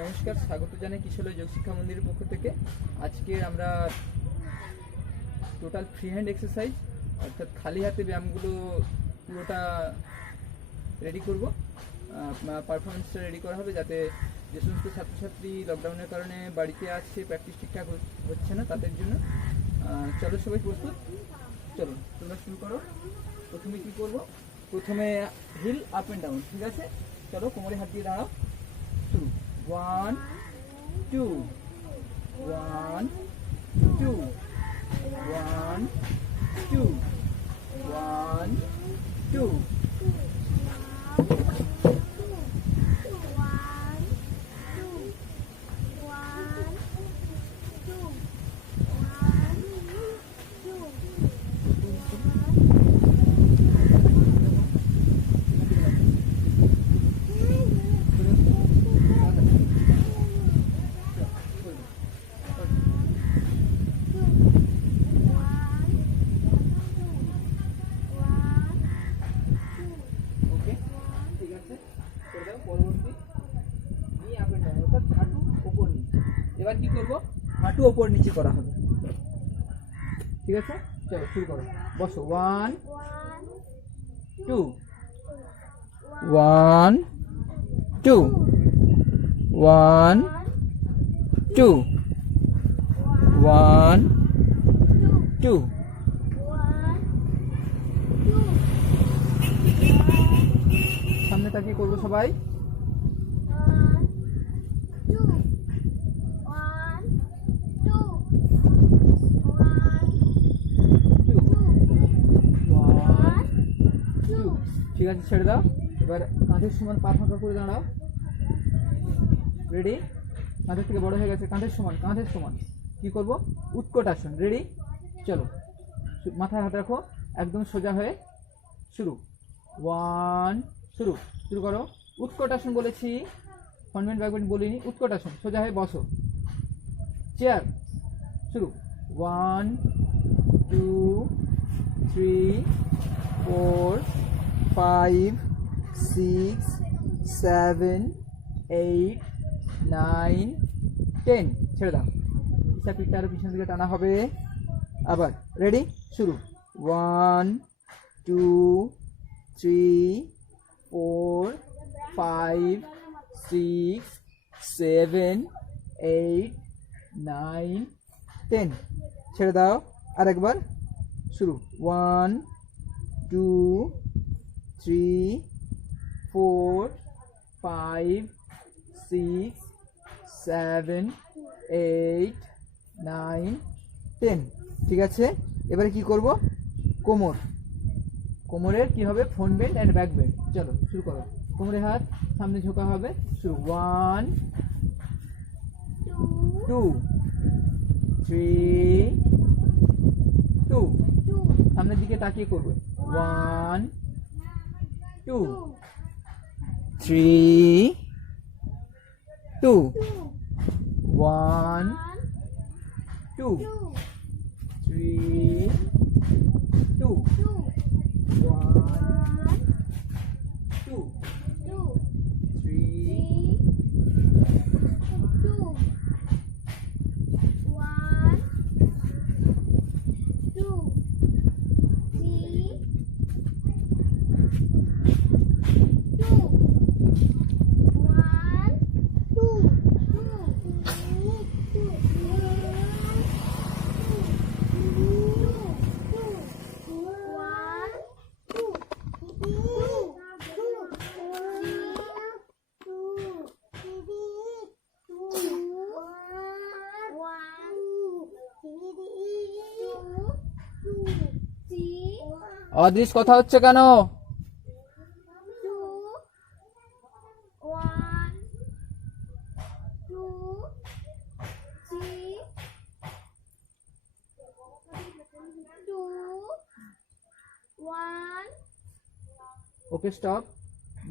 নমস্কার, স্বাগত জানাই কিশোর যোগ শিক্ষা মন্দিরের পক্ষ থেকে। আজকে আমরা টোটাল ফ্রি হ্যান্ড এক্সারসাইজ অর্থাৎ খালি হাতে ব্যায়ামগুলো পুরোটা রেডি করব। পারফরমেন্সটা রেডি করা হবে যাতে যে সমস্ত ছাত্রছাত্রী লকডাউনের কারণে বাড়িতে আছে, প্র্যাকটিস ঠিকঠাক হচ্ছে না, তাদের জন্য। চলো সবাই প্রস্তুত, চলো তোমরা শুরু করো। প্রথমে কি করব? প্রথমে হিল আপ অ্যান্ড ডাউন, ঠিক আছে? চলো কোমরে হাত দিয়ে দাঁড়াও, শুরু। 1 2 1 2 1 2 1 2 এবার কি করব? হাঁটু ওপর নিচে করা হবে, ঠিক আছে? চলো শুরু করো, বসো। 1 2 1 2 1 2 1 2 সামনে তাকিয়ে করবো সবাই। ঠিক আছে, ছেড়ে দাও। এবার কাঁধের সমান পা ফাঁকা করে দাঁড়াও। রেডি? কাঁধের থেকে বড় হয়ে গেছে, কাঁধের সমান, কাঁধের সমান। কি করব? উৎকট আসন। রেডি? চলো, মাথায় হাত রাখো, একদম সোজা হয়ে শুরু। 1 শুরু শুরু করো। উৎকট আসন বলেছি, ফ্রন্টবেন্ড ব্যাকবেন্ড বলিনি। উৎকট আসন, সোজা হয়ে বসো। চেয়ার, শুরু। 1 2 3 4 5 6 7 8 9 10। ছেড়ে দাও, পিছা পিঠটা আরো পিছন দিকে টানা হবে। আবার রেডি? শুরু। 1 2 3 4 5 6 7 8 9 10। ছেড়ে দাও, আরেকবার। শুরু। 1 2 3 4 5 6 7 8 9 10। ঠিক আছে, এবারে কি করব? কোমর, কোমরের কি হবে? Front bend and back bend. চলো শুরু করো। কোমরে হাত সামনে ঝোঁকা হবে। শুরু। 1 2 3 2 সামনের দিকে তাকিয়ে করবে। 1 2 3 2 1 2 3 2 1 2 3 অদৃশ কথা হচ্ছে কেন? ওকে, স্টপ।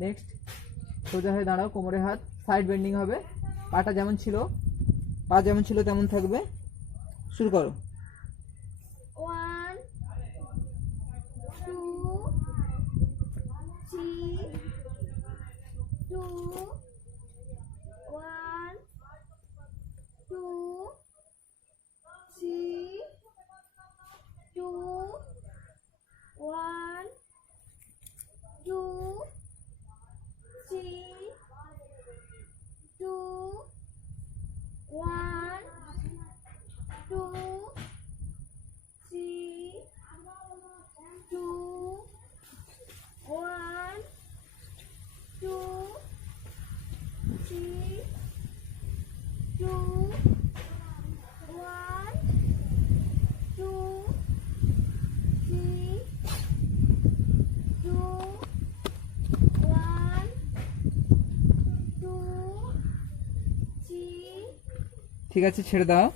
নেক্সট, সোজা হয়ে দাঁড়াও, কোমরে হাত, সাইড বেন্ডিং হবে, পাটা যেমন ছিল, পা যেমন ছিল তেমন থাকবে। শুরু করো। 1 2 3 2 1 2 1 2 3 2 1 2 3 ঠিক আছে, ছেড়ে দাও।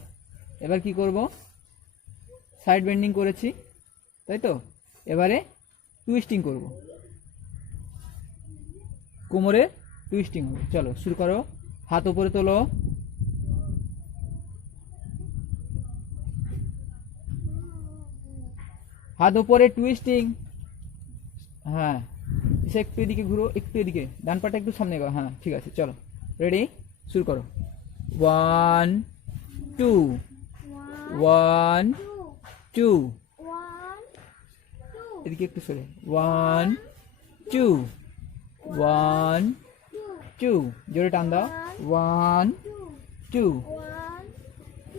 এবার কি করব? সাইড বেন্ডিং করেছি, তাই তো? এবারে টুইস্টিং করব, কোমরে টুইস্টিং হবে। চলো শুরু করো। হাত উপরে তোলো, হাত উপরে টুইস্টিং। হ্যাঁ, এসে একটু এদিকে ঘুরো, একটু এদিকে, ডান পাটা একটু সামনে গো। হ্যাঁ ঠিক আছে, চলো রেডি, শুরু করো। 1 2 1 2, 1 2 এদিকে একটু সরে। 1 2 1 2, জোরে টান দাও। 1 2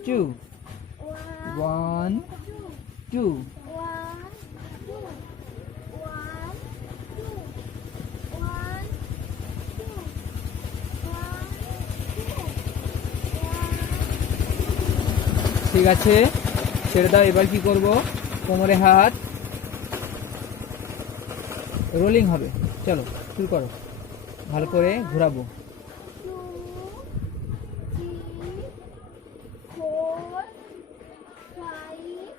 2 1 2। ঠিক আছে, ছেড়ে দাও। এবার কি করব? কোমরে হাত, রোলিং হবে। চলো শুরু করো, ভালো করে ঘোরাবো। 2 3 4 5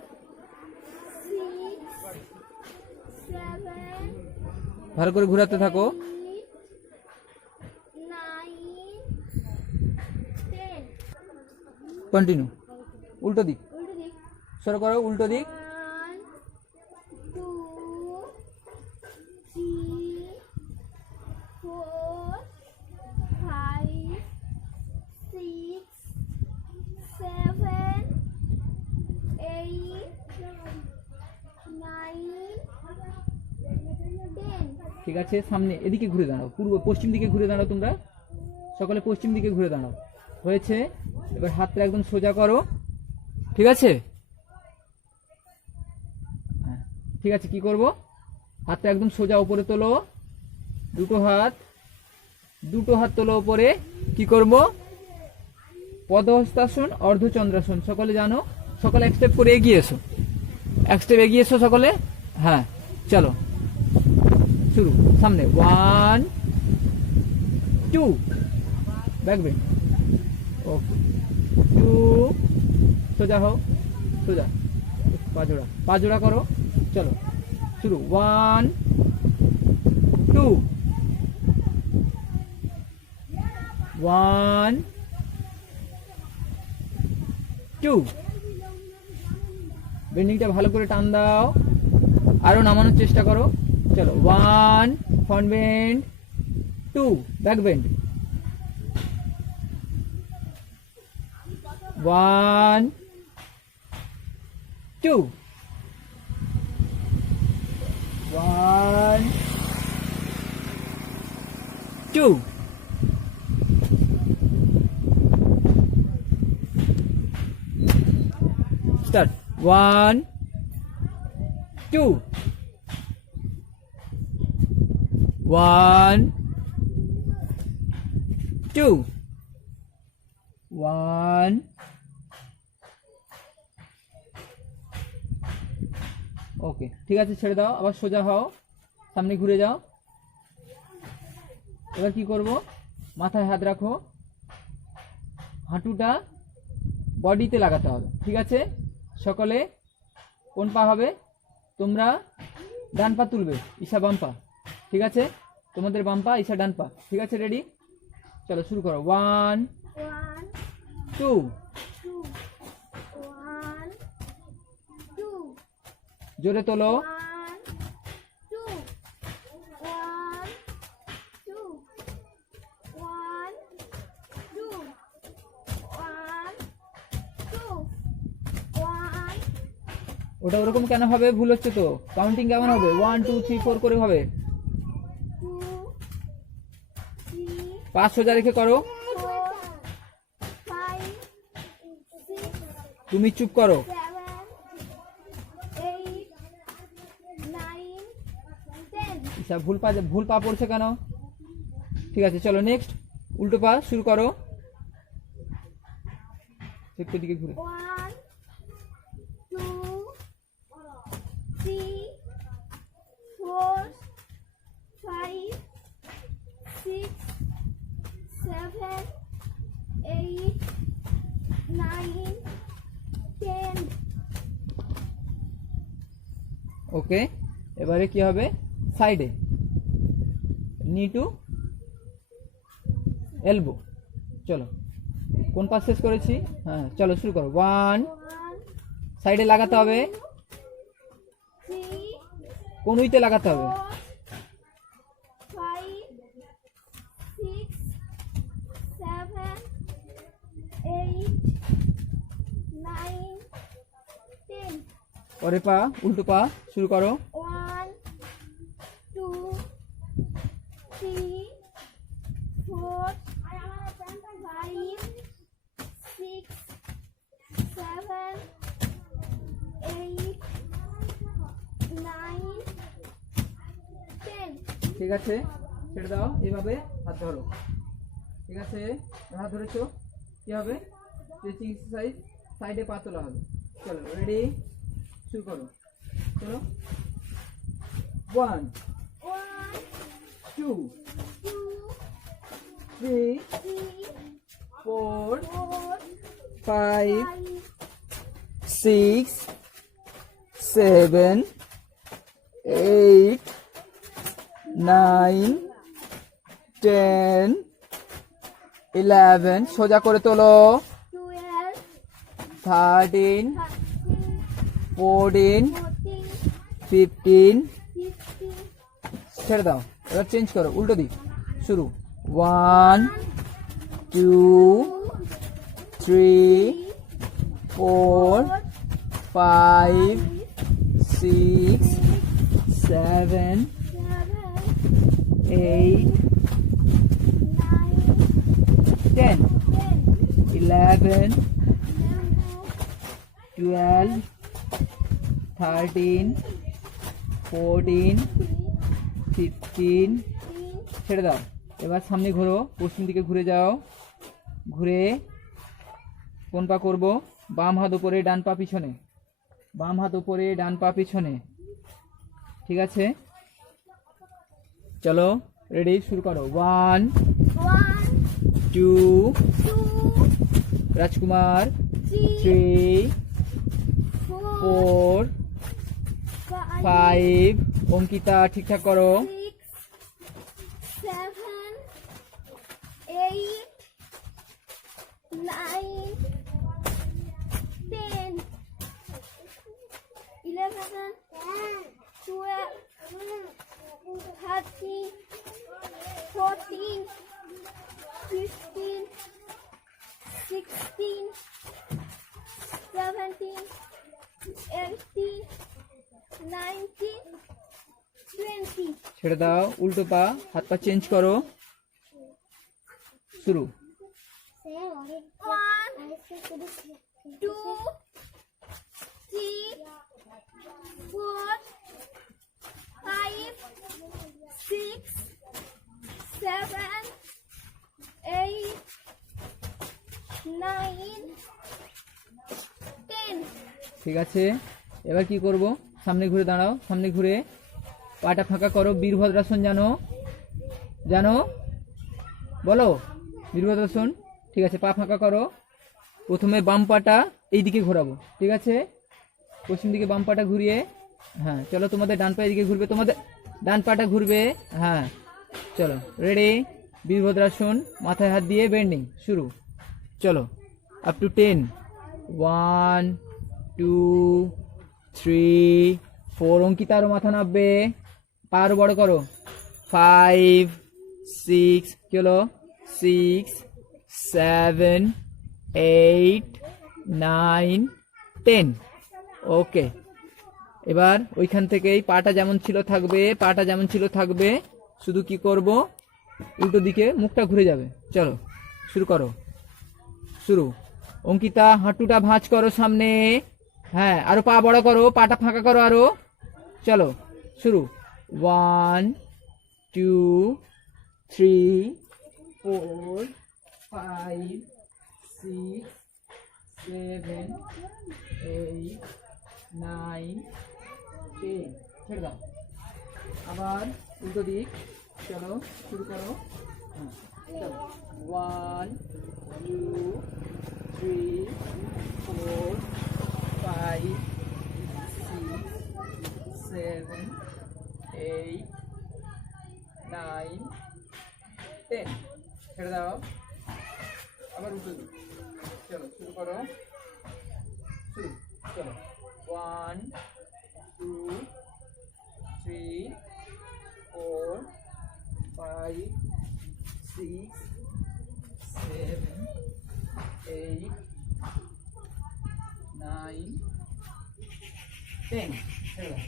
6 7 ভালো করে ঘোরাতে থাকো। 8 9 10 কন্টিনিউ। উল্টো দিক উল্টো দিক সরো করো, উল্টো দিক। 1 2 3 4 5 6 7 8 9 10 ঠিক আছে, সামনে এদিকে ঘুরে দাঁড়াও, পশ্চিম দিকে ঘুরে দাঁড়াও। তোমরা সকলে পশ্চিম দিকে ঘুরে দাঁড়াও। হয়েছে, এবার হাতটা একদম সোজা করো। ঠিক আছে, হ্যাঁ, ঠিক আছে। কি করব? হাতটা একদম সোজা উপরে তোলো, দুটো হাত তোলো উপরে। কি করব? পদহস্তাসন, অর্ধচন্দ্রাসন। সকলে জানো, সকলে এক স্টেপ করে এগিয়ে এসো, এক স্টেপ এগিয়ে এসো সকলে। হ্যাঁ চলো শুরু। সামনে 1 2, ব্যাক বেন্ড। ওকে, 2, সোজা হও, সোজা, পা জোড়া করো। চলো শুরু। 1 2 1 2। বেন্ডিংটা ভালো করে টান দাও, আরো নামানোর চেষ্টা করো। চলো 1 front bend, 2 back bend, 1 2 1 2। Start. 1 2 1 2 1। ওকে, ঠিক আছে, ছেড়ে দাও। আবার সোজা হও, সামনে ঘুরে যাও। এবার কি করব? মাথায় হাত রাখো, হাঁটুটা বডিতে লাগাতে হবে। ঠিক আছে, সকলে কোন পা হবে? তোমরা ডান পা তুলবে, ঈশা বাম পা। ঠিক আছে, তোমাদের বাম পা, ঈশা ডান পা। ঠিক আছে, রেডি? চলো শুরু করো। 1 1 2 2 1 2 জোরে তোলো। 1 2 1 2 1 2 1 2 1 ওটা ওরকম কেন হবে? ভুল হচ্ছে তো। কাউন্টিং কেমন হবে? 1 2 3 4 করে হবে। 2 3 পা সোজা রেখে করো। 4 5 6 তুমি চুপ করো। 7 8 9 10 ঈশা ভুল পা পড়ছে কেন? ঠিক আছে, চলো নেক্সট। উল্টো পা শুরু করো। লেফটের দিকে ঘুরে। 1 2 3 4 5 6 7 8 9 10 ওকে, এবারে কি হবে সাইডে, নি টু এলবো। চলো কোন পাশ শেষ করেছি? হ্যাঁ চলো শুরু করো। 1 1 সাইডে লাগাতে হবে, 3 কোন উইতে লাগাতে হবে? 4 5 6 7 8 9 10 পরে পা উল্টো পা শুরু করো। 1 2 3 4 5 6 7 8 9 10 ঠিক আছে, ছেড়ে দাও, এভাবে হাত ধরো। ঠিক আছে, হাত ধরেছো, কি হবে স্ট্রেচিং এক্সারসাইজ, সাইডে পা তোলা হবে। চলো রেডি, শুরু করো। চলো 1 1 2 2 3 3 4 4 5 5 6 7 8 9 10 11 সোজা করে তোলো। 12 13 13 14 14 15 15 ছেড়ে দাও, এবার চেঞ্জ করো, উল্টো দিক শুরু। 1 2 3 4 5 6 7 8 10 11 12 13 14 15 ছেড়ে দাও, এবার সামনে ঘোরো, পশ্চিম দিকে ঘুরে যাও। ঘুরে কোন পা করবো? বাম হাত উপরে ডান পা পিছনে, বাম হাত উপরে ডান পা পিছনে। ঠিক আছে, চলো রেডি, শুরু করো। 1 2 রাজকুমার 3 4 5 অঙ্কিতা ঠিকঠাক করো। 6 7 8 9 10 11 12 13 14 15 16 17 18 19 20 ছেড়ে দাও, উল্টো পা, হাত পা চেঞ্জ করো, শুরু। 1 2 3 4 5 6 7 8 9 10 ঠিক আছে, এবার কি করব? সামনে ঘুরে দাঁড়াও, সামনে ঘুরে পাটা ফাঁকা করো, বীরভদ্রাসন জানো? জানো বলো বীরভদ্রাসন। ঠিক আছে, পা ফাঁকা করো, প্রথমে বাম পাটা এই দিকে ঘোরাবো। ঠিক আছে, পশ্চিম দিকে বাম পাটা ঘুরিয়ে, হ্যাঁ চলো তোমাদের ডান পা এদিকে ঘুরবে, তোমাদের ডান পাটা ঘুরবে। হ্যাঁ চলো রেডি, বীরভদ্রাসন, মাথায় হাত দিয়ে বেন্ডিং শুরু। চলো আপ টু 10 1 2 3 4 অঙ্কিতা আরো মাথা নামবে, পা আরো বড় করো। 5 6 কি হলো 6 7 8 9 10 ওকে। এবার ওইখান থেকেই পাটা যেমন ছিল থাকবে, পাটা যেমন ছিল থাকবে, শুধু কি করব উল্টো দিকে মুখটা ঘুরে যাবে। চলো শুরু করো, শুরু। অঙ্কিতা হাঁটুটা ভাঁজ করো সামনে, হ্যাঁ আরো পা বড় করো, পাটা ফাঁকা করো আরো। চলো শুরু। 1 2 3 4 5 6 7 8 9 10 ছেড়ে দাও আবার উল্টো দিক চলো শুরু করো চলো 1 2 3 4 5 6 7 8 9 10 ছেড়ে দাও আবার উল্টো দিক চলো শুরু করো শুরু চলো 1 2 3 4 5 6 7 8 9 10 ছেড়ে দাও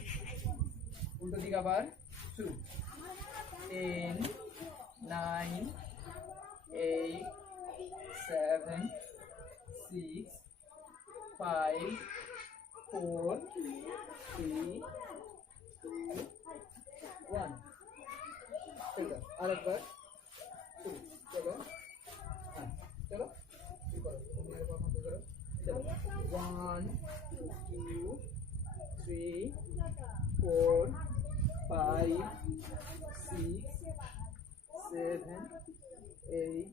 উল্টো দিক আবার শুরু 10 9 8 7 6 5 4 3 2 1 আরেকবার শুরু চলো হ্যাঁ চলো শুরু করো তোমরা এরকম হাতে করো চলো 1 2 3 4 5 6 7 8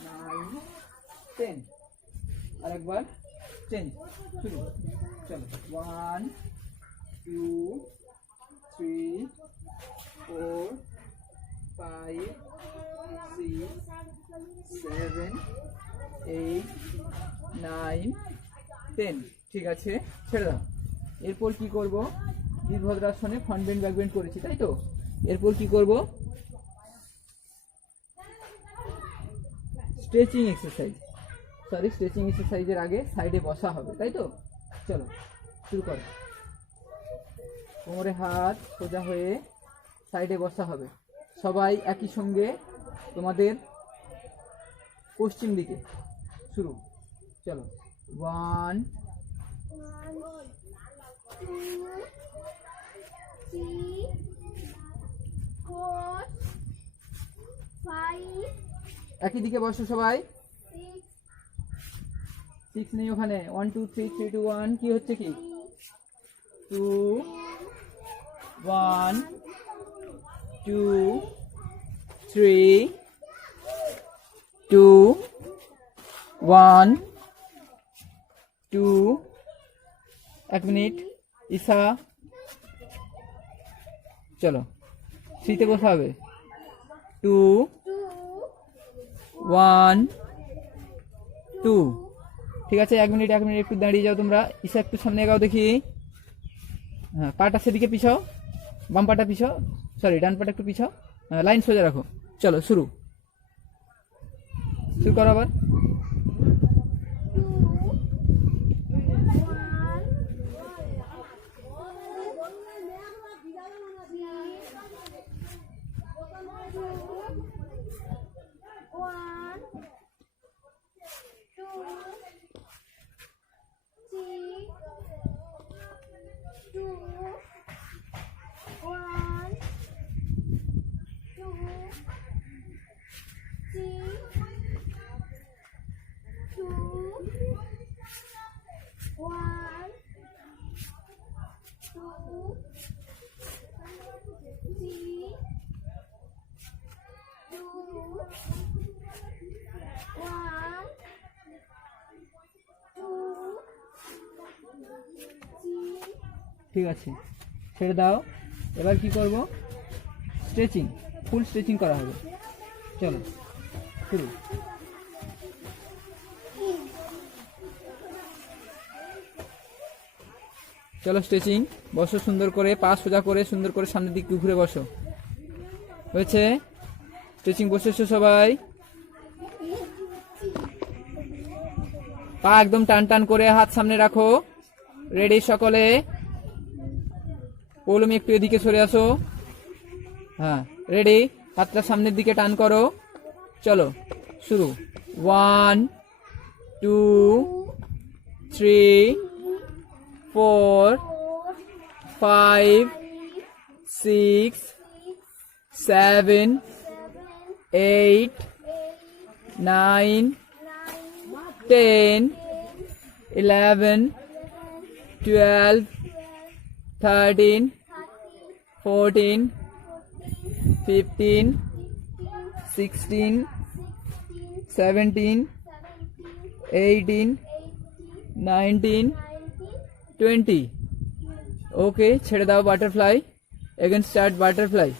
9 10 আরেকবার চেঞ্জ শুরু চলো 1 2 3 4 5 6 7 8 9 10 ঠিক আছে ছেড়ে দাও এরপর কি করব বীরভদ্রাসনে ফ্রন্ট বেন্ড ব্যাক বেন্ড করেছি তাই তো এরপর কি করব স্ট্রেচিং এক্সারসাইজ স্ট্রেচিং এক্সারসাইজের আগে সাইডে বসা হবে তাই তো চলো শুরু করো কোমরে হাত সোজা হয়ে সাইডে বসা হবে সবাই একই সঙ্গে তোমাদের পশ্চিম দিকে শুরু চলো 1 2 3 4 5 একই দিকে বসো সবাই 6 6 নেই ওখানে 1 2 3 3 2 1 কি হচ্ছে কি 2 1 2 3 2 1 2 এক মিনিট ঈশা চলো সিটে বসা হবে 2 1 2 ঠিক আছে এক মিনিট একটু দাঁড়িয়ে যাও তোমরা ঈশা একটু সামনে এগাও দেখি হ্যাঁ পাটা সেদিকে পিছাও বাম পাটা পিছাও সরি ডান পাটা একটু পিছাও লাইন সোজা রাখো চলো শুরু করো আবার 1 2 ঠিক আছে ছেড়ে দাও এবার কি করব স্ট্রেচিং ফুল স্ট্রেচিং করা হবে চলো শুরু চলো স্ট্রেচিং বসো সুন্দর করে পা সোজা করে সুন্দর করে সামনের দিকে ঘুরে বসো হয়েছে স্ট্রেচিং বসেছো সবাই পা একদম টান টান করে হাত সামনে রাখো রেডি সকলে পৌলমি একটু এদিকে সরে আসো হ্যাঁ রেডি হাতটা সামনের দিকে টান করো চলো শুরু 1 2 3 4 5 6 7 8 9 10 11, 12, 13, 14, 15, 16, 17, 18, 19, 20. ওকে, ছেড়ে দাও বাটারফ্লাই। Again start butterfly.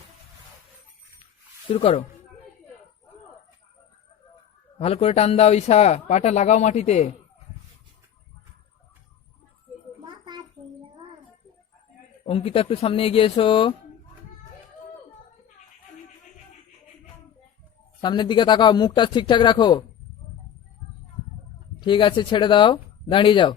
শুরু করো। ভালো করে টান দাও ঈশা, পাটা লাগাও মাটিতে। অঙ্কিতা একটু সামনে এগিয়ে এসো, সামনের দিকে তাকাও, মুখটা ঠিকঠাক রাখো। ঠিক আছে, ছেড়ে দাও, দাঁড়িয়ে যাও।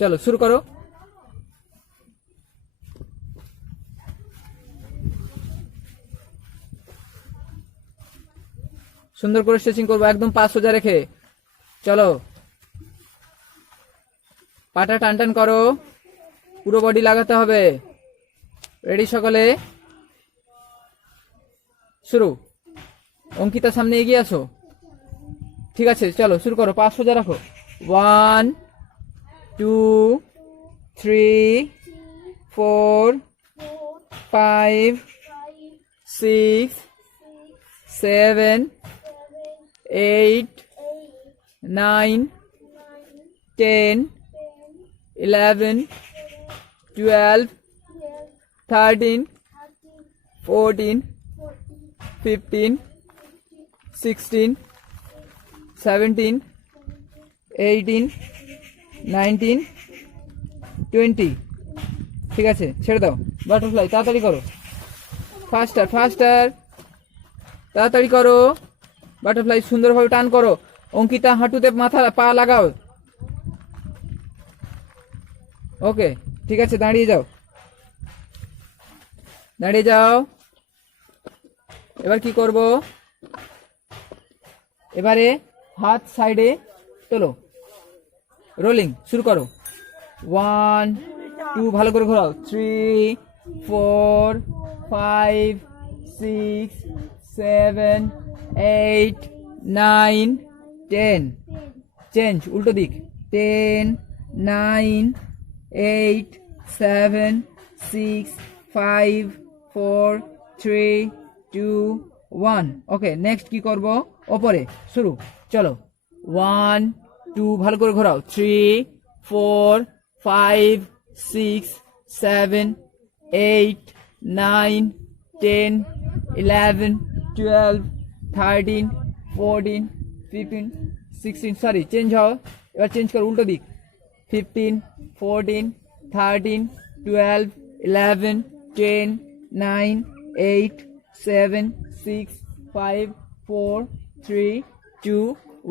চলো শুরু করো। সুন্দর করে স্ট্রেচিং করবো, একদম পা সোজা রেখে। চলো, পাটা টান টান করো, পুরো বডি লাগাতে হবে। রেডি সকলে? শুরু। অঙ্কিতা সামনে এগিয়ে আসো। ঠিক আছে, চলো শুরু করো, পা সোজা রাখো। 1, 2, 3, 4, 5, 6, 7, 8, 9, 10, 11, 12, 13, 14, 15, 16, 17, 18, 19, 20. ঠিক আছে, ছেড়ে দাও। বাটারফ্লাই তাড়াতাড়ি করো, ফাস্টার ফাস্টার, তাড়াতাড়ি করো। বাটারফ্লাই সুন্দরভাবে টান করো। অঙ্কিতা হাঁটুতে মাথা পা লাগাও। ওকে, ঠিক আছে, দাঁড়িয়ে যাও, দাঁড়িয়ে যাও। এবার কি করব? এবারে হাত সাইডে তোলো, রোলিং শুরু করো। 1, 2, ভালো করে ঘোরাও। 3, 4, 5, 6, 7, 8, 9, 10. চেঞ্জ, উল্টো দিক। 10, 9, 8, 7, 6, 5, 4, 3, 2, 1. ওকে, নেক্সট কি করব? ওপরে শুরু। চলো, 1, 2, ভালো করে ঘোরাও। 3, 4, 5, 6, 7, 8, 9, 10, 11, 12, 13, 14, 15, 16. সরি, চেঞ্জ হও, এবার চেঞ্জ করো, উল্টো দিক। 15, 14, 13, 12, 11, 10, 9, 8, 7, 6, 5, 4, 3, 2,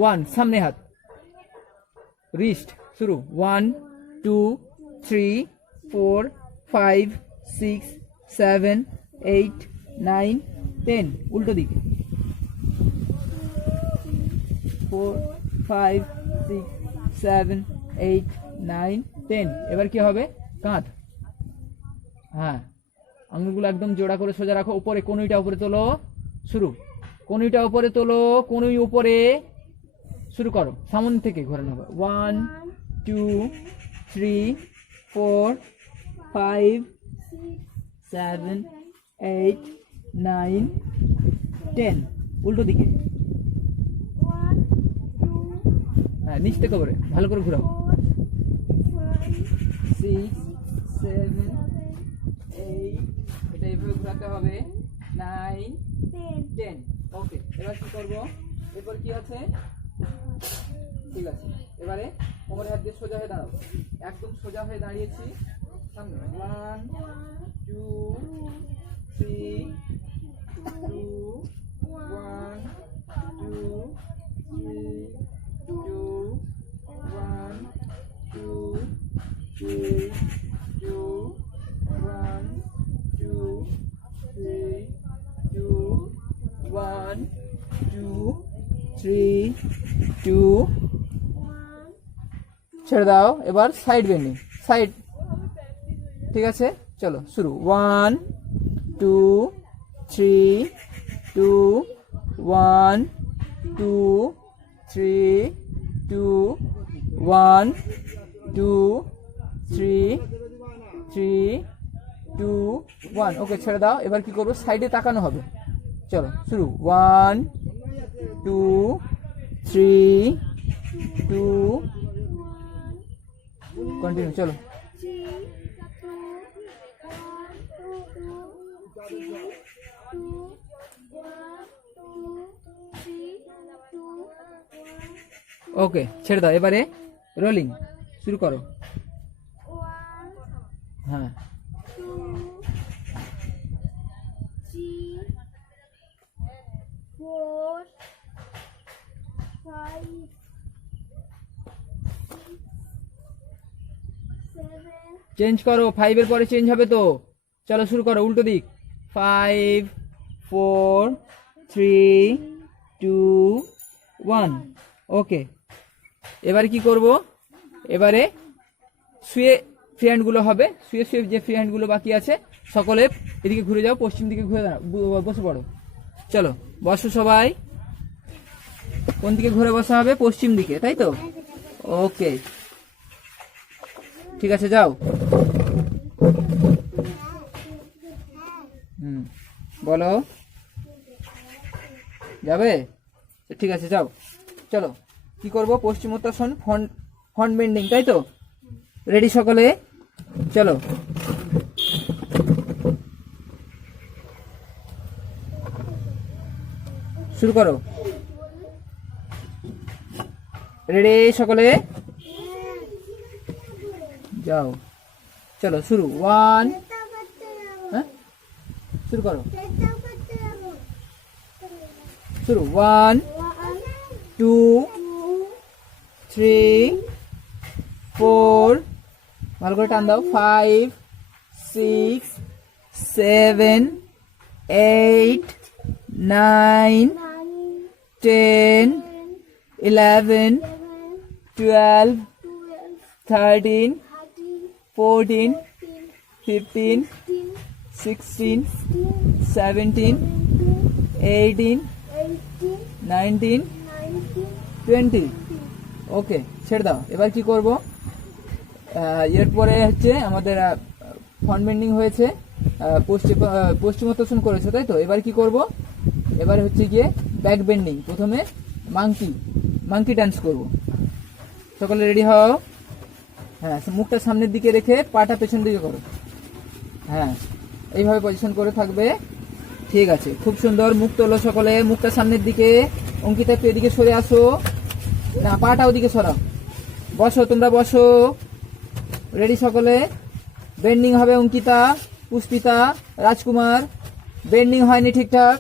1. সামনে হাত, রিস্ট শুরু। 1, 2, 3, 4, 5, 6, 7, 8, 9, 10. উল্টো দিকে। 4, 5, 6, 7, 8, 9, 10. এবার কি হবে? কাঁধ। হ্যাঁ, আঙুলগুলো একদম জোড়া করে সোজা রাখো। উপরে কনুইটা উপরে তোলো, শুরু। কনুইটা উপরে তোলো, কনুই উপরে, শুরু করো। সামনে থেকে ঘোরানো হবে। 1, 2, 3, 4, 5, 7, 8, 9, 10. উল্টো দিকে। হ্যাঁ, নিচ থেকে করে ভালো করে ঘোরাও। 6, 7, 8, এটা এইভাবে ঘোরাতে হবে। 9, 10. ওকে, এবার কি করবো? এরপর কি আছে? ঠিক আছে, এবারে কোমরে হাত দিয়ে সোজা হয়ে দাঁড়াও। একদম সোজা হয়ে দাঁড়িয়েছি। সামনে 1, 2, 3, 2, 1, 2, 3, 2, 1, 2, 3, 2, 1, 2, 3, 2, 1, 2, 3, 2. ছেড়ে দাও। এবার সাইড বেন্ডিং, সাইড। ঠিক আছে, চলো শুরু। 1, 2, 3 2 1 2 3 2 1 2 3 3 2 1 ওকে ছেড়ে দাও। এবার কি করবো, সাইডে তাকানো হবে। চলো শুরু, 1 2 3 2 কন্টিনিউ, চলো। 3 2 1 2 3 2 1 2 3 2 1 ওকে ছেড়ে দাও। এবারে রোলিং শুরু করো। 1 হ্যাঁ 2 3 4 5 6 7 চেঞ্জ করো, 5 এর পরে চেঞ্জ হবে তো। চলো শুরু করো, উল্টো দিক। 5 4 3 2 1 ওকে। এবারে কি করব, এবারে শুয়ে ফ্রি হ্যান্ডগুলো হবে। শুয়ে শুয়ে যে ফ্রি হ্যান্ডগুলো বাকি আছে সকলে এদিকে ঘুরে যাও, পশ্চিম দিকে ঘুরে বসে পড়ো। চলো বসো সবাই। কোন দিকে ঘুরে বসা হবে, পশ্চিম দিকে, তাই তো? ওকে ঠিক আছে, যাও। বলো, যাবে? ঠিক আছে যাও। চলো কি করব, পশ্চিমোত্তাসন, ফ্রন্ট বেন্ডিং, তাই তো? রেডি সকলে? চলো শুরু করো। রেডি সকলে? যাও চলো শুরু। 1 হ্যাঁ শুরু করো, শুরু। 1 2 3 4 ভালো করে টান দাও। 5 6 7 8 9 10 11 12 13 14 15 16 17 18 19 20 ওকে ছেড়ে দাও। এবার কি করব, এরপরে হচ্ছে আমাদের ফ্রন্ট বেন্ডিং হয়েছে, পশ্চিমোত্তাসন করেছে, তাই তো? এবার কি করব, এবারে হচ্ছে গিয়ে ব্যাক বেন্ডিং। প্রথমে মাঙ্কি ডান্স করব। সকলে রেডি হও। হ্যাঁ মুখটা সামনের দিকে রেখে পাটা পেছন দিকে করো। হ্যাঁ এইভাবে পজিশন করে থাকবে। ঠিক আছে, খুব সুন্দর। মুখ তোলো সকলে, মুখটা সামনের দিকে। অঙ্কিতা একটু এদিকে সরে আসো, না পাটা ওদিকে সরাও। বসো, তোমরা বসো। রেডি সকলে? বেন্ডিং হবে অঙ্কিতা, পুষ্পিতা, রাজকুমার। বেন্ডিং হয়নি ঠিকঠাক।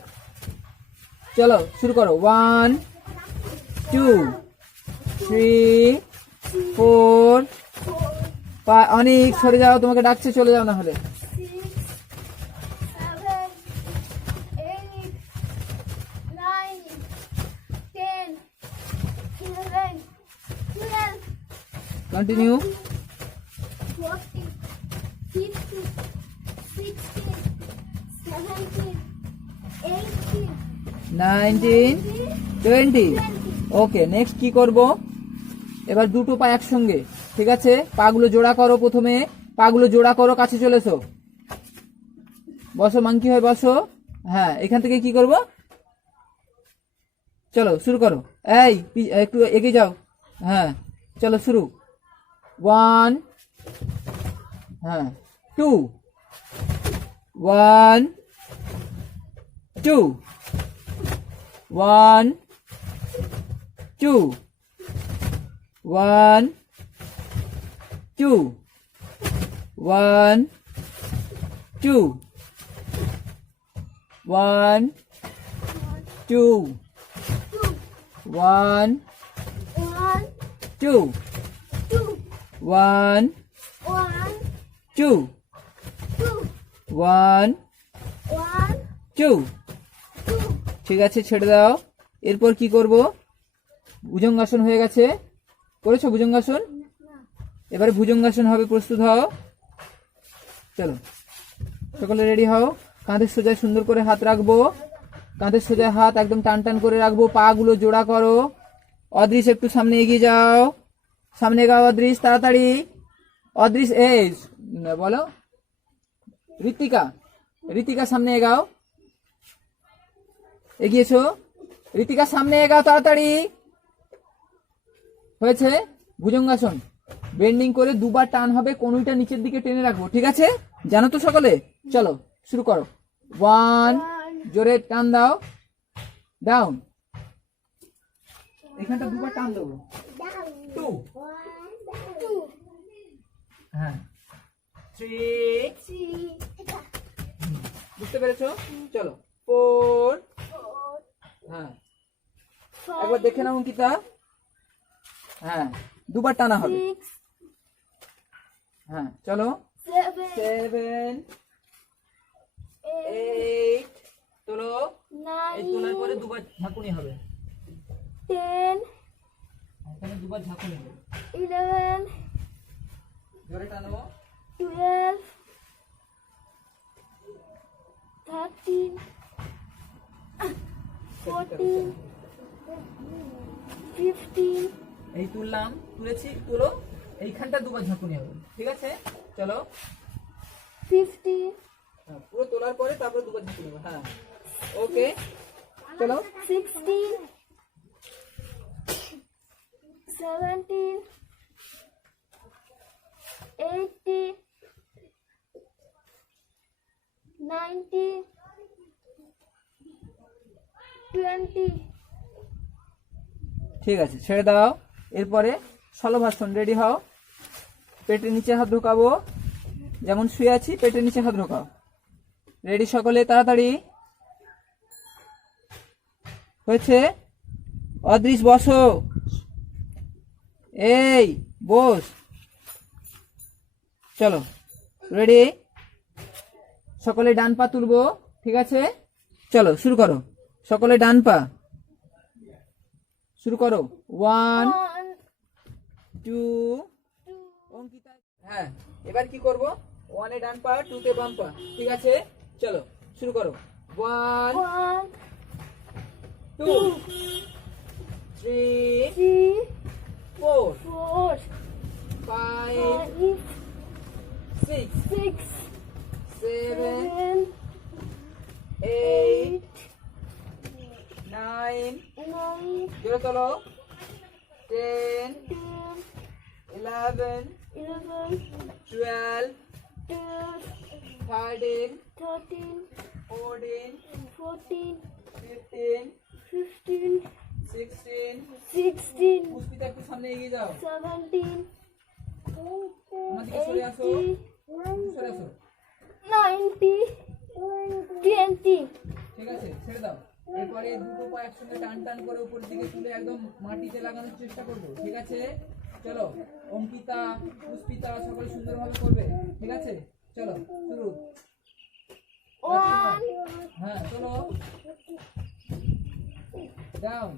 চলো শুরু করো। 1 2 3 4 অনেক সরে যাও, তোমাকে ডাকছে, চলে যাও না হলে। 6 7 8 9 10 11 12 কন্টিনিউ। 14 15 16 17 18 19 20 ওকে। নেক্সট কি করব, এবার দুটো পা একসঙ্গে, ঠিক আছে? পাগুলো জোড়া করো। প্রথমে পাগুলো জোড়া করো, কাছে চলেছো। বসো, মাঙ্কি হয়ে বসো। হ্যাঁ এখান থেকে কি করব, চলো শুরু করো। এই একটু এগিয়ে যাও। হ্যাঁ চলো শুরু। 1 হ্যাঁ 2 1 2 1 2 1 2 1 2 1 2 1 2 1 2 1 2 ঠিক আছে, ছেড়ে দাও। এরপর কি করব, ভুজঙ্গাসন হয়ে গেছে, করেছো ভুজঙ্গাসন? এবারে ভুজঙ্গাসন হবে, প্রস্তুত হও। চলো সকলে রেডি হও। কাঁধের সোজায় সুন্দর করে হাত রাখবো, কাঁধের সোজায় হাত একদম টান টান করে রাখবো, পা গুলো জোড়া করো। অদৃশ একটু সামনে এগিয়ে যাও, সামনে এগাও অদৃশ তাড়াতাড়ি। অদৃশ এই বলো ঋতিকা, ঋতিকা সামনে এগাও, এগিয়েছো, ঋতিকা সামনে এগাও তাড়াতাড়ি। হয়েছে। ভুজঙ্গাসন, বেন্ডিং করে দুবার টান হবে, কনুইটা নিচের দিকে টেনে রাখবো, ঠিক আছে? জানো তো সকলে? চলো শুরু করো। 1, জোরে টান দাও, ডাউন, এখানটা দুবার টান দেবো। 2, 2, হ্যাঁ 3, 3, বুঝতে পেরেছো? চলো 4, 4, হ্যাঁ 5, একবার দেখে নাও অঙ্কিতা, হ্যাঁ দুবার টানা হবে, 6, হ্যাঁ চলো 7, 7, 8, 8, তোলো, এই 9, তোলার পরে দুবার ঝাঁকুনি হবে, 10, এখানে দুবার ঝাঁকুনি হবে, 11, জোরে টানো, 12, 13, 14, 15, এই তুললাম, তুলেছি, তুলো, এইখানটা দুবার ঝাঁকুনি হবে, ঠিক আছে? চলো 15, হ্যাঁ, পুরো তোলার পরে তারপরে দুবার ঝাঁকুনি হবে, হ্যাঁ ওকে চলো 16, 17, 18, 19, 20. ঠিক আছে, ছেড়ে দাও। এরপরে শলভাসন, রেডি হও। পেটের নিচে হাত ঢোকাবো, যেমন শুয়ে আছি পেটের নিচে হাত ঢোকাও। রেডি সকলে তাড়াতাড়ি। হয়েছে। অদৃশ বসো, এই বস, চলো রেডি। সকলে ডান পা তুলবো, ঠিক আছে? চলো শুরু করো, সকলে ডান পা শুরু করো। 1, 1, 2, 2, অঙ্কিতা, হ্যাঁ এবার কি করব? 1 এ ডান পা, 2 তে বাম পা, ঠিক আছে? চলো শুরু করো। 1, 1, 2, 3, 3, 4, 4, 5, 5, 6, 6, 7, 7, 8, 8, 9, 9, জোরে তোলো, 10, 10, 11, 11, 12, 12, 13, 13, 14, 14, 15, 15, 16, 16, পুষ্পিতা একটু সামনে এগিয়ে যাও, 17, আমার দিকে সরে আসো, 18, সরে আসো, 19, 20. ঠিক আছে? ছেড়ে দাও। এরপরে দুটো পা একসঙ্গে টান টান করে উপরের দিকে তুলে একদম মাটিতে লাগানোর চেষ্টা করবো, ঠিক আছে? চলো অঙ্কিতা, পুষ্পিতা সকলে সুন্দরভাবে করবে, ঠিক আছে? চলো শুরু। 1, হ্যাঁ চলো, ডাউন,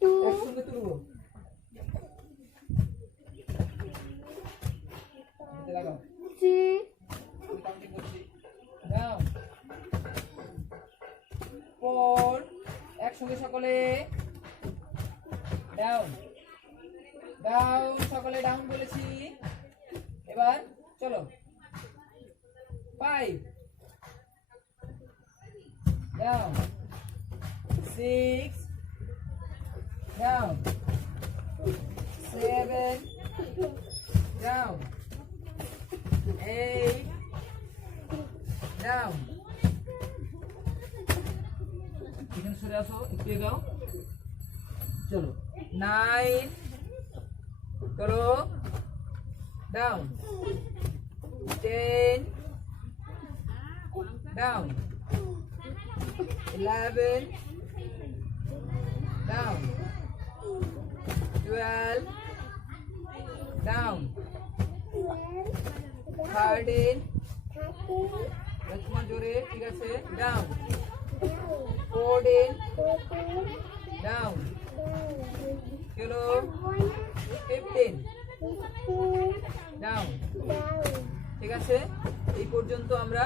2, একসঙ্গে তুলবো, হাতে লাগাও, 3, আমি কাউন্টিং করছি, ডাউন, 4, একসঙ্গে সকলে ডাউন, ডাউন, সকলে ডাউন বলেছি। এবার চলো 5, ডাউন, 6, ডাউন, 7, ডাউন, 8, ডাউন, এখানে সরে আসো, একটু এগাও, চলো 9, চলো down, 10, down, 11, down, 12, down, 13, Lakshman জোরে, ঠিক আছে? ডাউন, 14, ডাউন, চলো 15, ডাউন, ঠিক আছে? এই পর্যন্ত আমরা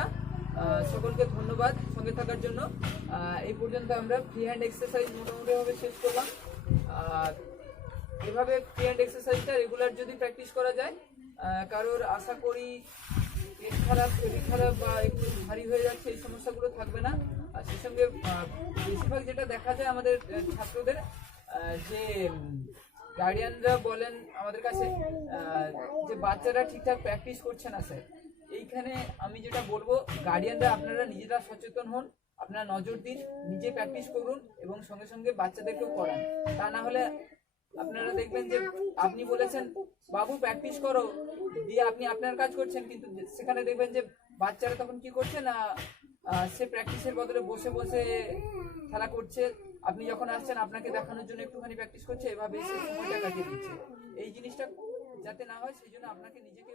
সকলকে ধন্যবাদ সঙ্গে থাকার জন্য। এই পর্যন্ত আমরা ফ্রি হ্যান্ড এক্সারসাইজ মোটামুটিভাবে শেষ করলাম। আর এভাবে ফ্রি হ্যান্ড এক্সারসাইজটা রেগুলার যদি প্র্যাকটিস করা যায়, কারোর আশা করি পেট খারাপ, শরীর খারাপ বা একটু ভারী হয়ে যাচ্ছে এই সমস্যাগুলো থাকবে না। আর সেই সঙ্গে বেশিরভাগ যেটা দেখা যায় আমাদের ছাত্রদের, যে গার্ডিয়ানরা বলেন আমাদের কাছে যে বাচ্চারা ঠিকঠাক প্র্যাকটিস করছে না স্যার। এইখানে আমি যেটা বলবো, গার্ডিয়ানরা আপনারা নিজেরা সচেতন হন, আপনারা নজর দিন, নিজে প্র্যাকটিস করুন এবং সঙ্গে সঙ্গে বাচ্চাদেরকেও করান। তা না হলে আপনারা দেখবেন যে আপনি বলেছেন বাবু প্র্যাকটিস করো, দিয়ে আপনি আপনার কাজ করছেন, কিন্তু সেখানে দেখবেন যে বাচ্চারা তখন কি করছে না, সে প্র্যাকটিসের বদলে বসে বসে খেলা করছে। আপনি যখন আসছেন আপনাকে দেখানোর জন্য একটুখানি প্র্যাকটিস করছে, এভাবে সে সময়টা কাটিয়ে দিচ্ছে। এই জিনিসটা যাতে না হয় সেই জন্য আপনাকে নিজেকে